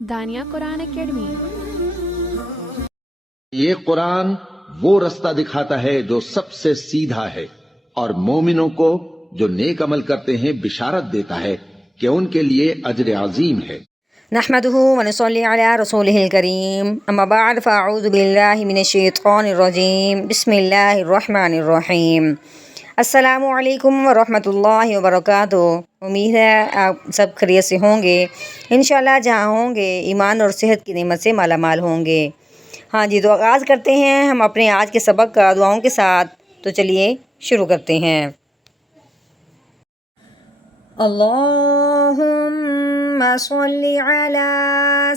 دانیہ قرآن academy. یہ قرآن وہ رستہ دکھاتا ہے جو سب سے سیدھا ہے، اور مومنوں کو جو نیک عمل کرتے ہیں بشارت دیتا ہے کہ ان کے لیے اجر عظیم ہے۔ نحمده ونصلي على رسوله الكريم، اما بعد فاعوذ بالله من الشیطان الرجیم، بسم اللہ الرحمن الرحیم۔ السلام علیکم ورحمۃ اللہ وبرکاتہ۔ امید ہے آپ سب خیریت سے ہوں گے، انشاءاللہ جہاں ہوں گے ایمان اور صحت کی نعمت سے مالا مال ہوں گے۔ ہاں جی، تو آغاز کرتے ہیں ہم اپنے آج کے سبق کا دعاؤں کے ساتھ، تو چلیے شروع کرتے ہیں۔ اللہم صلی علی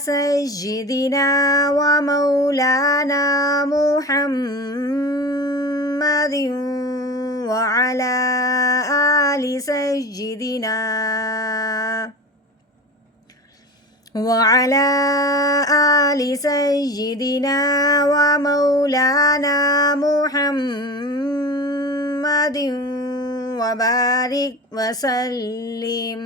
سیدنا و مولانا محمد وعلی آل سیدنا وعلی آل سیدنا و مولانا محمد وبارک وسلم۔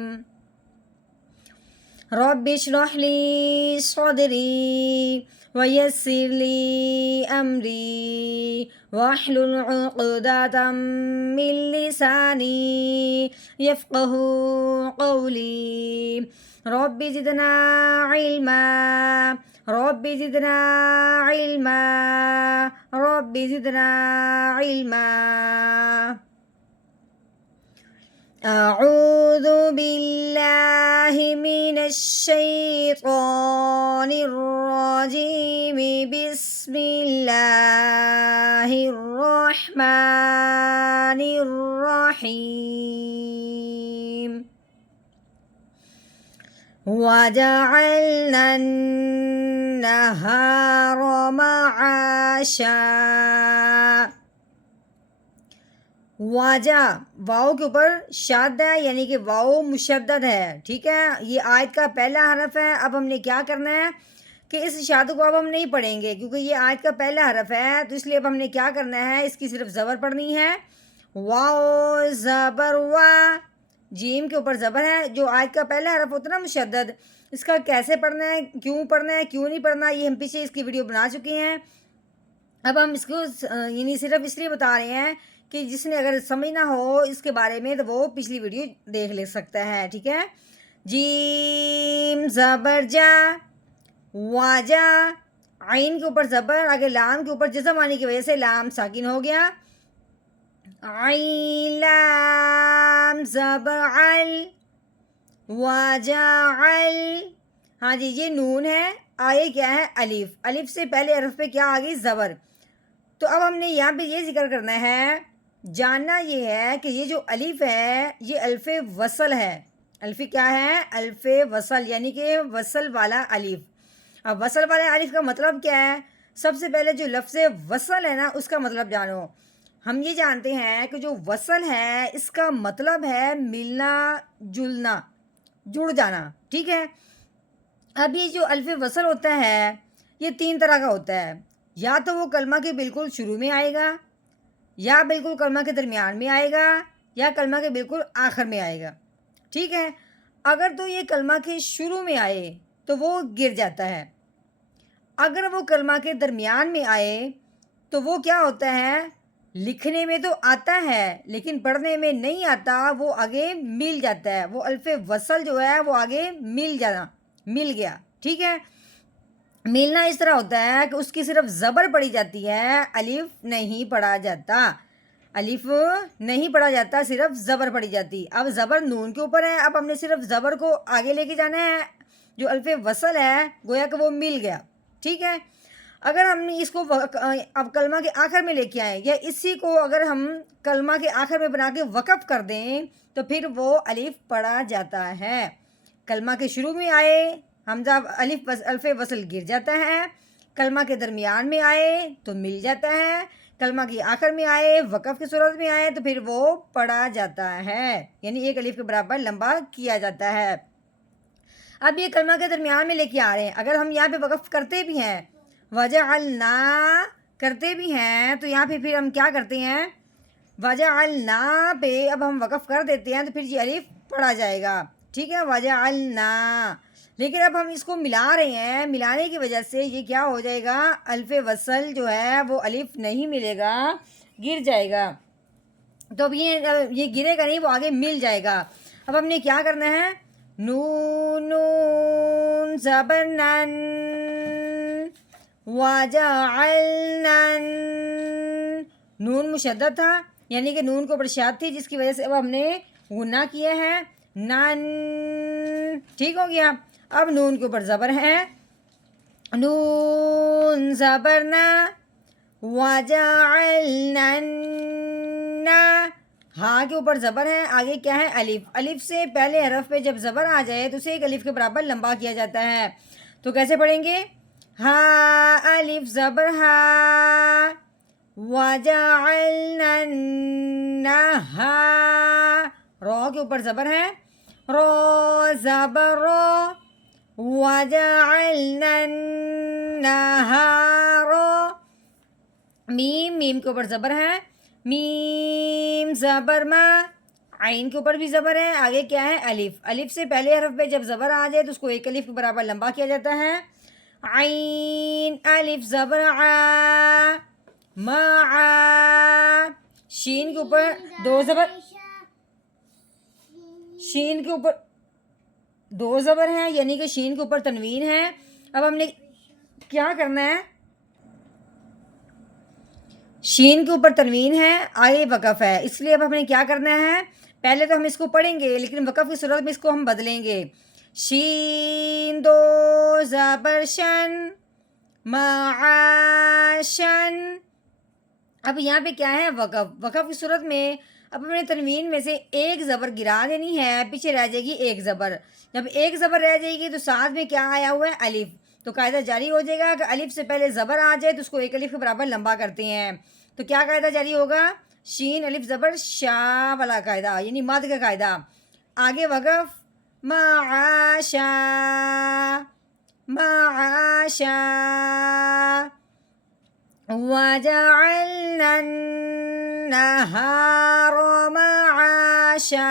رب اشرح لی صدری ویسر لی امری واحلل عقدۃ من لسانی یفقہوا قولی۔ رب زدنا علما رب زدنا علما رب زدنا علما۔ اعوذ باللہ من الشیطان الرجیم، بسم اللہ الرحمن الرحیم۔ وَجَعَلْنَا النَّهَارَ مَعَاشًا۔ واجہ واؤ کے اوپر شاد ہے، یعنی کہ واؤ مشدد ہے، ٹھیک ہے، یہ آیت کا پہلا حرف ہے۔ اب ہم نے کیا کرنا ہے کہ اس شاد کو اب ہم نہیں پڑھیں گے کیونکہ یہ آیت کا پہلا حرف ہے، تو اس لیے اب ہم نے کیا کرنا ہے، اس کی صرف زبر پڑھنی ہے۔ واؤ زبر وا، جیم کے اوپر زبر ہے، جو آیت کا پہلا حرف ہوتا ہے نا مشدد، اس کا کیسے پڑھنا ہے، کیوں پڑھنا ہے، کیوں نہیں پڑھنا، یہ ہم پیچھے اس کی ویڈیو بنا چکے ہیں۔ اب ہم اس کو یعنی صرف اس لیے بتا رہے ہیں کہ جس نے اگر سمجھنا ہو اس کے بارے میں تو وہ پچھلی ویڈیو دیکھ لے سکتا ہے، ٹھیک ہے۔ جیم زبر جا، واجا، عین کے اوپر زبر، آگے لام کے اوپر جزم آنے کی وجہ سے لام ساکن ہو گیا۔ عین لام زبر عل، واجا عل۔ ہاں جی، یہ نون ہے، آئے کیا ہے الف، الف سے پہلے حرف پہ کیا آ گئی زبر۔ تو اب ہم نے یہاں پہ یہ ذکر کرنا ہے، جاننا یہ ہے کہ یہ جو الف ہے یہ الف وصل ہے۔ الف کیا ہے؟ الف وصل، یعنی کہ وصل والا الف۔ اب وصل والے الف کا مطلب کیا ہے؟ سب سے پہلے جو لفظ وصل ہے نا اس کا مطلب جانو۔ ہم یہ جانتے ہیں کہ جو وصل ہے اس کا مطلب ہے ملنا جلنا، جڑ جانا، ٹھیک ہے۔ اب یہ جو الف وصل ہوتا ہے یہ تین طرح کا ہوتا ہے، یا تو وہ کلمہ کے بالکل شروع میں آئے گا، یا بالکل کلمہ کے درمیان میں آئے گا، یا کلمہ کے بالکل آخر میں آئے گا، ٹھیک ہے۔ اگر تو یہ کلمہ کے شروع میں آئے تو وہ گر جاتا ہے، اگر وہ کلمہ کے درمیان میں آئے تو وہ کیا ہوتا ہے، لکھنے میں تو آتا ہے لیکن پڑھنے میں نہیں آتا، وہ آگے مل جاتا ہے، وہ الف وصل جو ہے وہ آگے مل جانا، مل گیا، ٹھیک ہے۔ ملنا اس طرح ہوتا ہے کہ اس کی صرف زبر پڑھی جاتی ہے، الف نہیں پڑھا جاتا، الف نہیں پڑھا جاتا، صرف زبر پڑھی جاتی۔ اب زبر نون کے اوپر ہے، اب ہم نے صرف زبر کو آگے لے کے جانا ہے، جو الف وصل ہے گویا کہ وہ مل گیا، ٹھیک ہے۔ اگر ہم نے اس کو اب کلمہ کے آخر میں لے کے آئیں، یا اسی کو اگر ہم کلمہ کے آخر میں بنا کے وقف کر دیں تو پھر وہ الف پڑھا جاتا ہے۔ کلمہ کے شروع میں آئے حمزہ الف وصل گر جاتا ہے، کلمہ کے درمیان میں آئے تو مل جاتا ہے، کلمہ کے آخر میں آئے وقف کی صورت میں آئے تو پھر وہ پڑھا جاتا ہے، یعنی ایک الف کے برابر لمبا کیا جاتا ہے۔ اب یہ کلمہ کے درمیان میں لے کے آ رہے ہیں، اگر ہم یہاں پہ وقف کرتے بھی ہیں، وجعلنا کرتے بھی ہیں، تو یہاں پہ پھر ہم کیا کرتے ہیں، وجعلنا پہ اب ہم وقف کر دیتے ہیں تو پھر یہ الف پڑھا جائے گا، ٹھیک ہے، وجعلنا. لیکن اب ہم اس کو ملا رہے ہیں، ملانے کی وجہ سے یہ کیا ہو جائے گا، الف وصل جو ہے وہ الف نہیں ملے گا، گر جائے گا. تو اب یہ گرے گا نہیں، وہ آگے مل جائے گا. اب ہم نے کیا کرنا ہے، نون نون زبر نن وجعلنا، نون مشدد تھا یعنی کہ نون کو اوپر شاد تھی، جس کی وجہ سے اب ہم نے غنہ کیا ہے، نن، ٹھیک ہو گیا. اب نون کے اوپر زبر ہے، نون زبر نا وجعلنا، ہاں کے اوپر زبر ہے، آگے کیا ہے، الف. الف سے پہلے حرف پہ جب زبر آ جائے تو اسے ایک الف کے برابر لمبا کیا جاتا ہے. تو کیسے پڑھیں گے، ہا الف زبر ہا وجعلنا ہا، رو کے اوپر زبر ہے، رو زبر رو وجعلنا رو. میم، میم کے اوپر زبر ہے، میم زبر ما، عین کے اوپر بھی زبر ہے، آگے کیا ہے، الف. الف سے پہلے حرف پہ جب زبر آ جائے تو اس کو ایک الف کے برابر لمبا کیا جاتا ہے، عین الف زبر آ ما. شین کے اوپر دو زبر، شین کے اوپر دو زبر ہیں یعنی کہ شین کے اوپر تنوین ہے. اب ہم نے کیا کرنا ہے، شین کے اوپر تنوین ہے، آگے وقف ہے، اس لیے اب ہم نے کیا کرنا ہے، پہلے تو ہم اس کو پڑھیں گے لیکن وقف کی صورت میں اس کو ہم بدلیں گے. شین دو زبر شن معاشن. اب یہاں پہ کیا ہے، وقف. وقف کی صورت میں اب ہم نے تنوین میں سے ایک زبر گرا دینی ہے، پیچھے رہ جائے گی ایک زبر. جب ایک زبر رہ جائے گی تو ساتھ میں کیا آیا ہوا ہے، الف. تو قاعدہ جاری ہو جائے گا کہ الف سے پہلے زبر آ جائے تو اس کو ایک الف کے برابر لمبا کرتے ہیں. تو کیا قاعدہ جاری ہوگا، شین الف زبر شا والا قاعدہ، یعنی مد کا قاعدہ. آگے وقف، معاشا معاشا وجعلنا النهار معاشا.